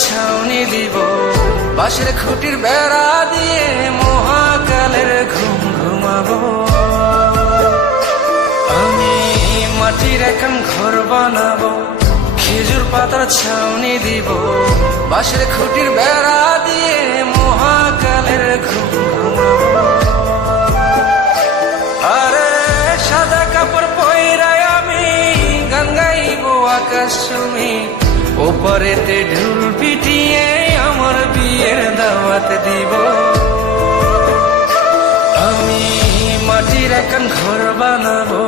ছাউনি দিব, বাঁশের খুঁটির বেড়া দিয়ে মহাকালের ঘুম ঘুমাবো। আমি মাটির এখন ঘর বানাবো, খেজুর পাতার ছাউনি দিব, বাঁশের খুঁটির বেড়া দিয়ে মহাকালের ঘুম ঘুমাবো। আরে সাদা কাপড় পয়রায় আমি গান গাইবো আকাশ চুমি, ওপারেতে ঢোল পিটিয়ে আমার বিয়ের দাওয়াত দিব। আমি মাটির এখন ঘর বানাবো,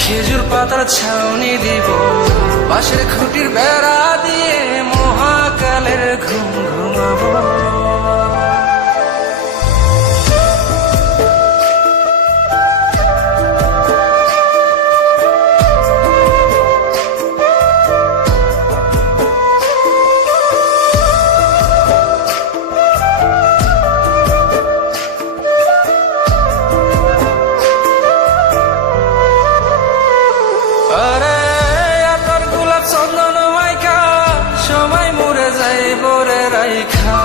খেজুর পাতার ছাউনি দিব, বাঁশের খুঁটির বেড়া দিয়ে মহাকালের ঘুম ঘুমাবো। চন্দন মাইকা সবাই মরে যায় বরে রাইখা,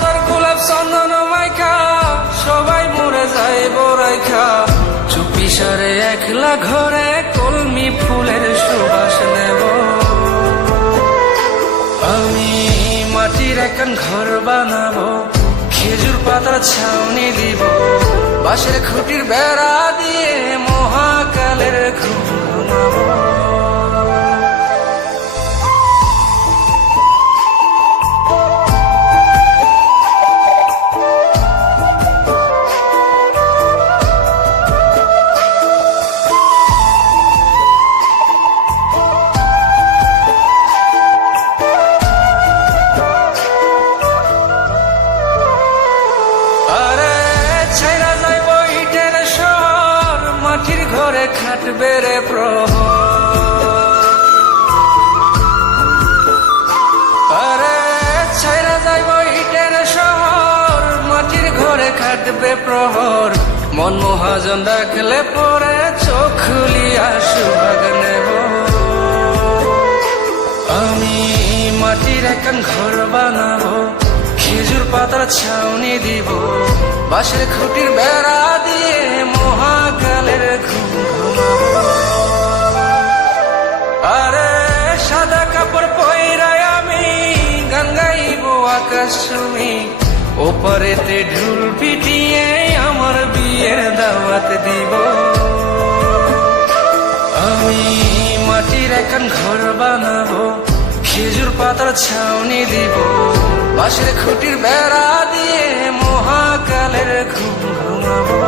তোর গোলাপ চন্দন মাইকা সবাই মরে যায় বরাইখা, চুপি সারে একলা ঘরে কলমি ফুলের সুবাস নেব। আমি মাটির এখন ঘর বানাবো, খেজুর পাতার ছাউনি দিব, বাঁশের খুঁটির বেড়া দিয়ে মহাকালের ঘুম ঘুমাবো। ঘরে খাটবে রে আরে ছাইরা যাইব ইটের শহর, মাটির ঘরে খাটবে প্রহর, মন মহাজন ডাকলে পরে চোখ খুলিয়া সুভাগ নেব। আমি মাটির এখন ঘর বানাবো, খেজুর পাতার ছাউনি দিব, বাঁশের খুঁটির বেড়া দিয়ে মহাকালের ঘুম ঘুমাবো। আরে সাদা কাপড় পয়রায় আমি গান গাইবো আকাশ চুমি, ওপারেতে ঢোল পিটিয়ে আমার বিয়ের দাওয়াত দিব। আমি মাটির এখন ঘর বানাবো, খেজুর পাতার ছাউনি দিব, বাঁশের খুঁটির বেড়া দিয়ে মহাকালের ঘুম ঘুমাবো।